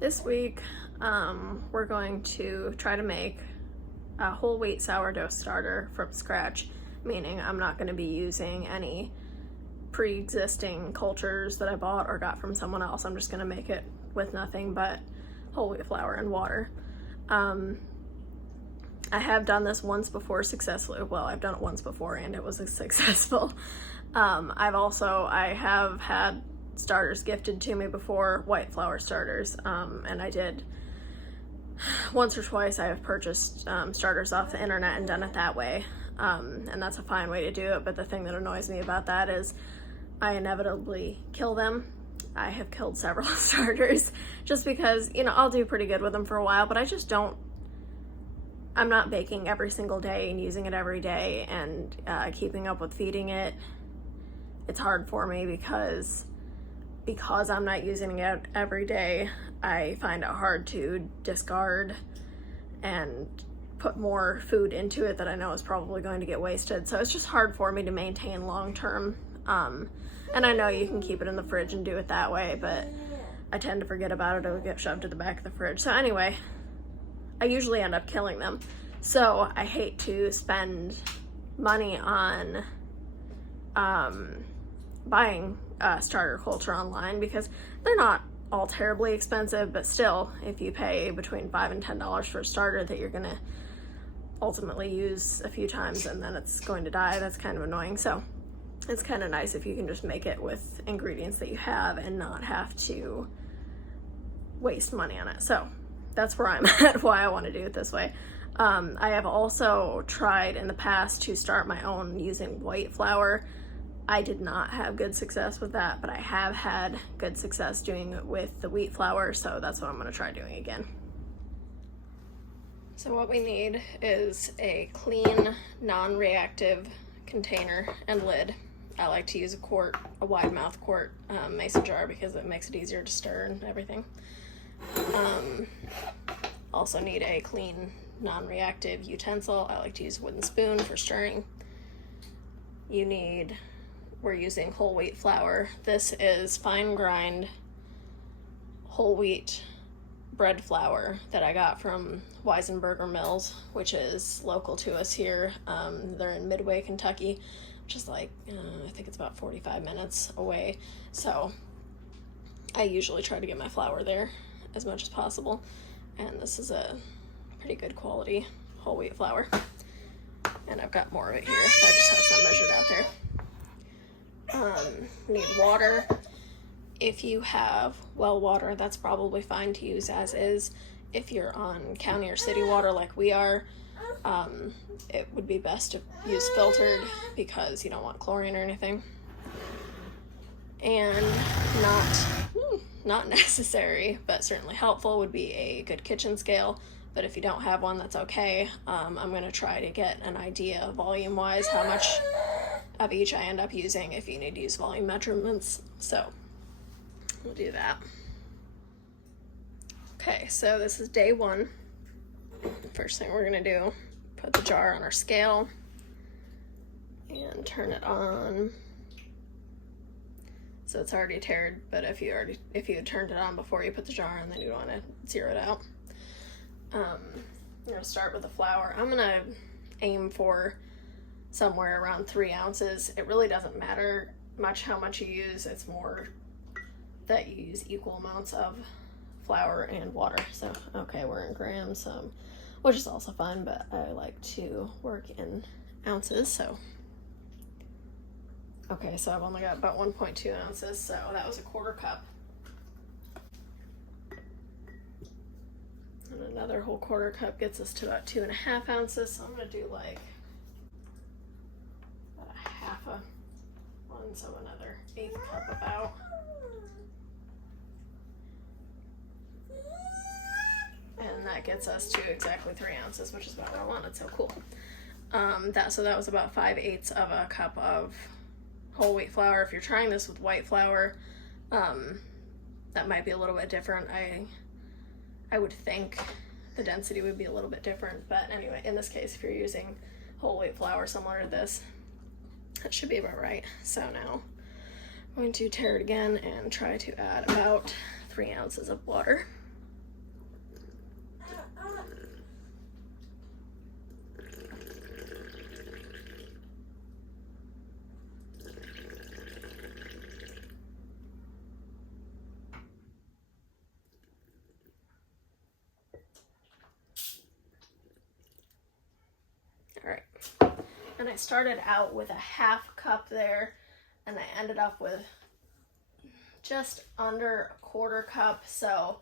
This week, we're going to try to make a whole wheat sourdough starter from scratch, meaning I'm not going to be using any pre-existing cultures that I bought or got from someone else. I'm just going to make it with nothing but whole wheat flour and water. I have done this once before successfully. Well, I've done it once before and it was successful. I have had starters gifted to me before, white flour starters, and I did once or twice. I have purchased starters off the internet and done it that way, and that's a fine way to do it, but the thing that annoys me about that is I inevitably kill them. I have killed several starters just because, I'll do pretty good with them for a while, but I'm not baking every single day and using it every day and keeping up with feeding it. It's hard for me because I'm not using it every day. I find it hard to discard and put more food into it that I know is probably going to get wasted. So it's just hard for me to maintain long term. And I know you can keep it in the fridge and do it that way, but I tend to forget about it. It'll get shoved to the back of the fridge. So anyway, I usually end up killing them. So I hate to spend money on buying starter culture online because they're not all terribly expensive, but still, if you pay between $5 and $10 for a starter that you're gonna ultimately use a few times and then it's going to die, that's kind of annoying. So it's kind of nice if you can just make it with ingredients that you have and not have to waste money on it. So that's where I'm at, why I want to do it this way. I have also tried in the past to start my own using white flour. I did not have good success with that, but I have had good success doing it with the wheat flour, so that's what I'm going to try doing again. So what we need is a clean, non-reactive container and lid. I like to use a wide mouth quart mason jar because it makes it easier to stir and everything. Also need a clean, non-reactive utensil. I like to use a wooden spoon for stirring. We're using whole wheat flour. This is fine grind whole wheat bread flour that I got from Weisenberger Mills, which is local to us here. They're in Midway, Kentucky, which is like, I think it's about 45 minutes away. So I usually try to get my flour there as much as possible. And this is a pretty good quality whole wheat flour. And I've got more of it here. I just have some measured out there. Need water. If you have well water, that's probably fine to use as is. If you're on county or city water like we are, it would be best to use filtered because you don't want chlorine or anything. And not necessary, but certainly helpful would be a good kitchen scale. But if you don't have one, that's okay. I'm going to try to get an idea volume-wise how much of each I end up using if you need to use volume measurements. So we'll do that. Okay, so this is day one. First thing we're going to do, put the jar on our scale and turn it on. So it's already tared, but if you had turned it on before you put the jar on, then you want to zero it out. I'm going to start with the flour. I'm going to aim for somewhere around 3 ounces. It really doesn't matter much how much you use. It's more that you use equal amounts of flour and water. So, okay, we're in grams, which is also fine, but I like to work in ounces, so. Okay, so I've only got about 1.2 ounces, so that was a 1/4 cup. And another whole 1/4 cup gets us to about 2.5 ounces, so I'm going to do like about a half a one, so another 1/8 cup about. And that gets us to exactly 3 ounces, which is about what I wanted, so cool. So that was about 5/8 of a cup of whole wheat flour. If you're trying this with white flour, that might be a little bit different. I would think the density would be a little bit different, but anyway, in this case, if you're using whole wheat flour similar to this, that should be about right. So now I'm going to tear it again and try to add about 3 ounces of water. All right, and I started out with a half cup there, and I ended up with just under a quarter cup, so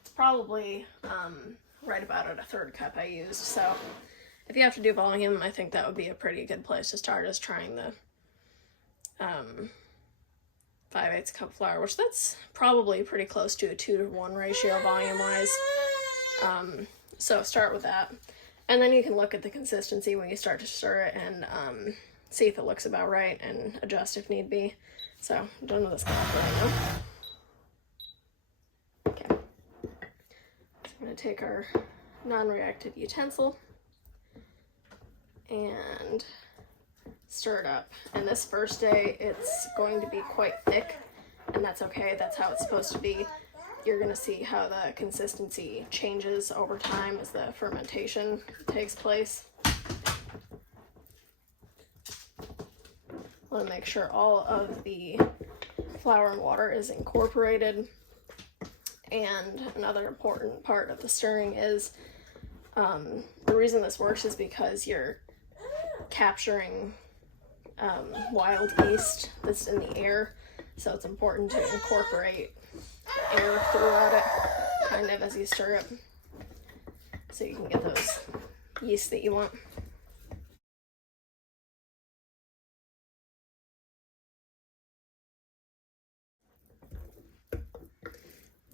it's probably right about at a third cup I used. So if you have to do volume, I think that would be a pretty good place to start, is trying the 5/8 cup flour, which that's probably pretty close to a 2-to-1 ratio volume wise. So start with that, and then you can look at the consistency when you start to stir it and see if it looks about right and adjust if need be. So I'm done with this cup right now. Okay, so I'm going to take our non-reactive utensil and stir it up. And this first day it's going to be quite thick, and that's okay. That's how it's supposed to be. You're going to see how the consistency changes over time as the fermentation takes place. I want to make sure all of the flour and water is incorporated. And another important part of the stirring is the reason this works is because you're capturing wild yeast that's in the air, so it's important to incorporate air throughout it, kind of as you stir it, so you can get those yeast that you want.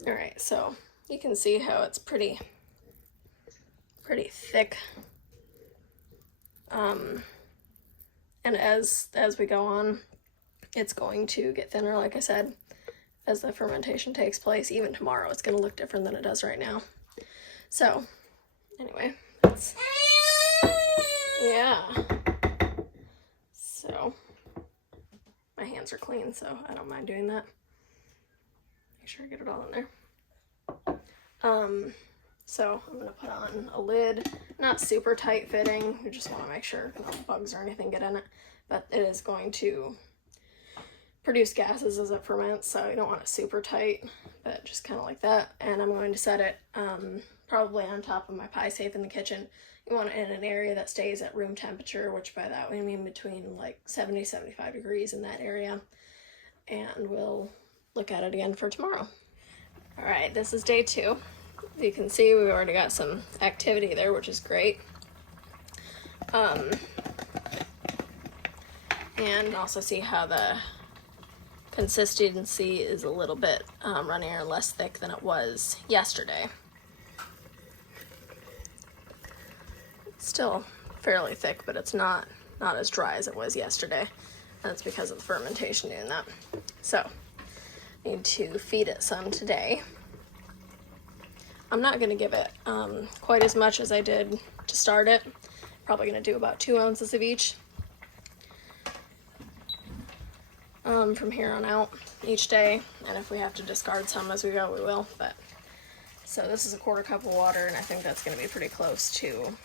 All right, so you can see how it's pretty thick. And as we go on, it's going to get thinner, like I said, as the fermentation takes place. Even tomorrow, it's going to look different than it does right now. So, anyway, yeah. So, my hands are clean, so I don't mind doing that. Make sure I get it all in there. So I'm going to put on a lid, not super tight fitting. You just want to make sure no bugs or anything get in it, but it is going to produce gases as it ferments, so you don't want it super tight, but just kind of like that. And I'm going to set it probably on top of my pie safe in the kitchen. You want it in an area that stays at room temperature, which by that we mean between like 70 to 75 degrees in that area. And we'll look at it again for tomorrow. All right, this is day 2. As you can see, we've already got some activity there, which is great. And also see how the consistency is a little bit runnier, less thick than it was yesterday. It's still fairly thick, but it's not as dry as it was yesterday. And that's because of the fermentation doing that. So, need to feed it some today. I'm not going to give it quite as much as I did to start it. Probably going to do about 2 ounces of each from here on out each day, and if we have to discard some as we go, we will. But so this is a 1/4 cup of water, and I think that's going to be pretty close to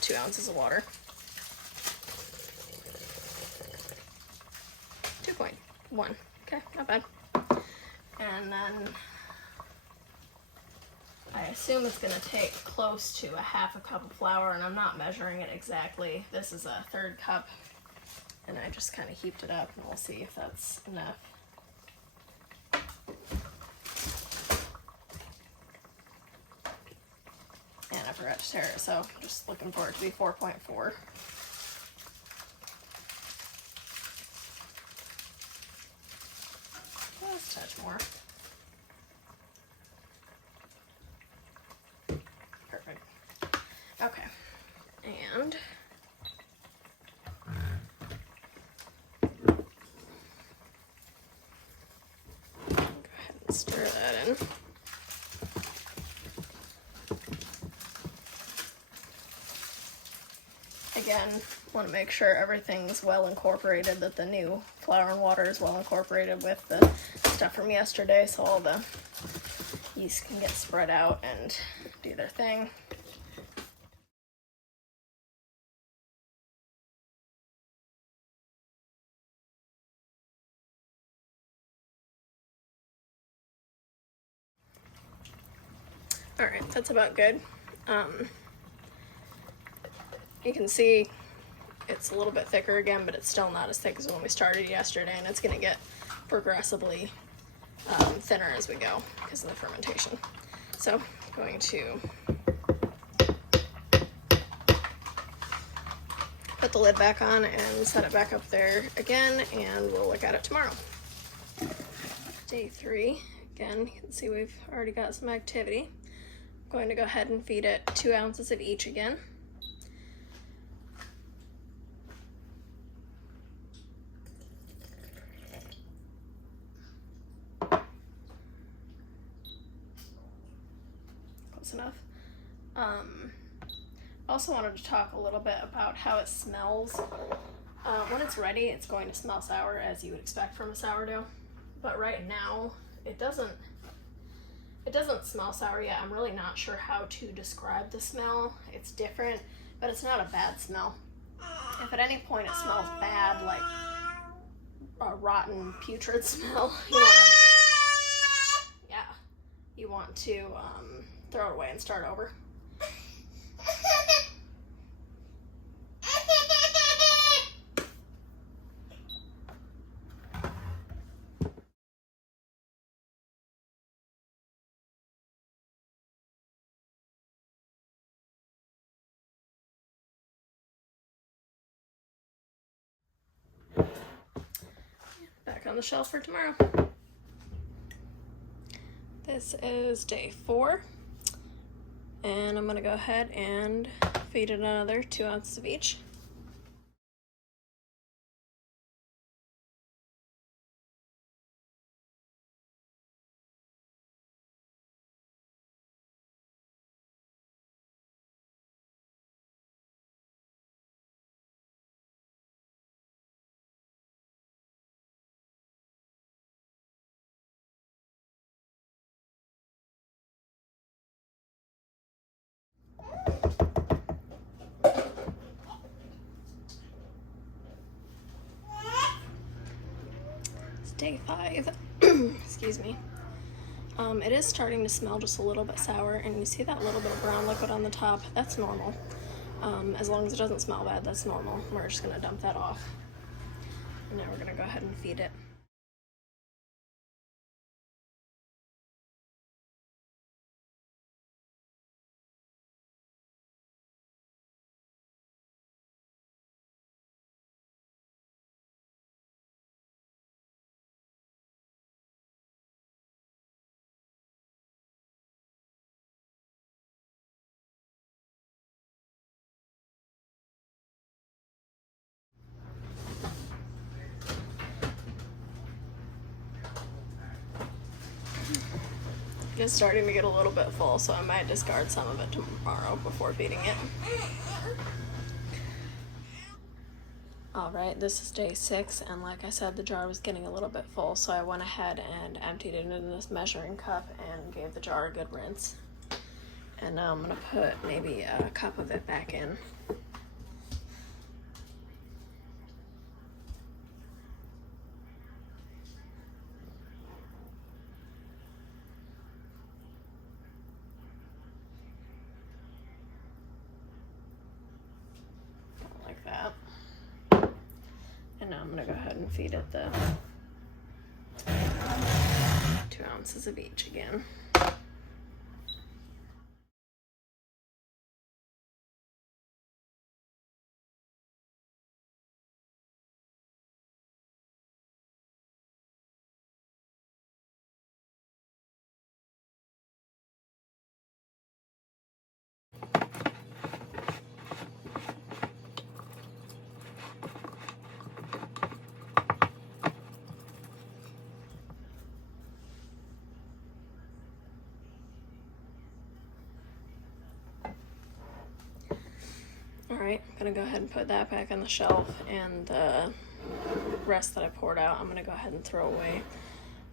2 ounces of water. 2.1. Okay, not bad. And then I assume it's going to take close to a 1/2 cup of flour, and I'm not measuring it exactly. This is a 1/3 cup, and I just kind of heaped it up, and we'll see if that's enough. And I forgot to stir it, so I'm just looking for it to be 4.4. Let's touch more. Perfect. Okay. And go ahead and stir that in. Again, want to make sure everything's well incorporated, that the new flour and water is well incorporated with the stuff from yesterday, so all the yeast can get spread out and do their thing. All right, that's about good. You can see it's a little bit thicker again, but it's still not as thick as when we started yesterday, and it's gonna get progressively thinner as we go because of the fermentation. So I'm going to put the lid back on and set it back up there again, and we'll look at it tomorrow. Day 3, again, you can see we've already got some activity. I'm going to go ahead and feed it 2 ounces of each again. Close enough. Also wanted to talk a little bit about how it smells. When it's ready, it's going to smell sour, as you would expect from a sourdough. But right now, it doesn't smell sour yet. I'm really not sure how to describe the smell. It's different, but it's not a bad smell. If at any point it smells bad, like a rotten, putrid smell, you want to throw it away and start over. Back on the shelf for tomorrow. This is day 4, and I'm going to go ahead and feed it another 2 ounces of each. Day 5, excuse me. It is starting to smell just a little bit sour, and you see that little bit of brown liquid on the top. That's normal. As long as it doesn't smell bad, that's normal. We're just gonna dump that off. And now we're gonna go ahead and feed it. It's starting to get a little bit full, so I might discard some of it tomorrow before feeding it. Alright, this is day 6, and like I said, the jar was getting a little bit full, so I went ahead and emptied it into this measuring cup and gave the jar a good rinse. And now I'm going to put maybe a cup of it back in. Like that. And now I'm going to go ahead and feed it the 2 ounces of each again. Alright, I'm going to go ahead and put that back on the shelf, and the rest that I poured out, I'm going to go ahead and throw away.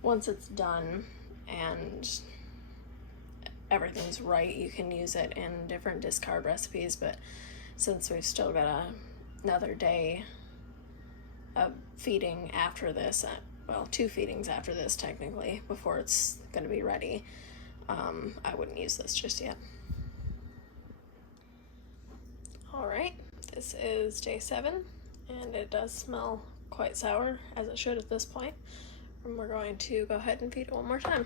Once it's done and everything's right, you can use it in different discard recipes, but since we've still got another day of feeding after this, well, 2 feedings after this technically, before it's going to be ready, I wouldn't use this just yet. Alright, this is day 7, and it does smell quite sour, as it should at this point. And we're going to go ahead and feed it one more time.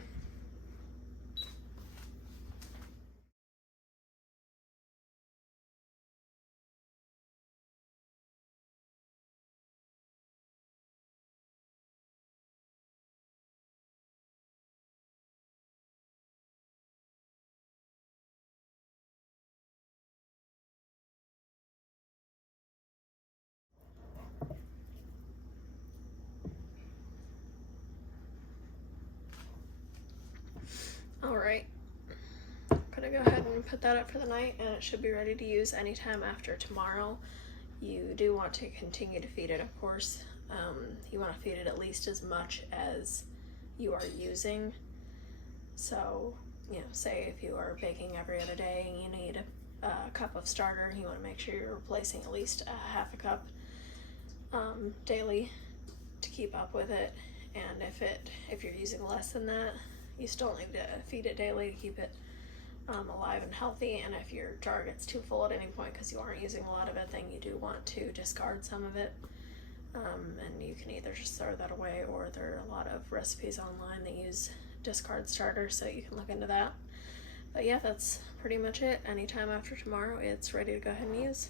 Alright, I'm gonna go ahead and put that up for the night, and it should be ready to use anytime after tomorrow. You do want to continue to feed it, of course. You want to feed it at least as much as you are using. So, you know, say if you are baking every other day and you need a cup of starter, you want to make sure you're replacing at least a half a cup daily to keep up with it. And if you're using less than that, you still need to feed it daily to keep it alive and healthy. And if your jar gets too full at any point because you aren't using a lot of it, then you do want to discard some of it. And you can either just throw that away, or there are a lot of recipes online that use discard starters, so you can look into that. But yeah, that's pretty much it. Anytime after tomorrow, it's ready to go ahead and use.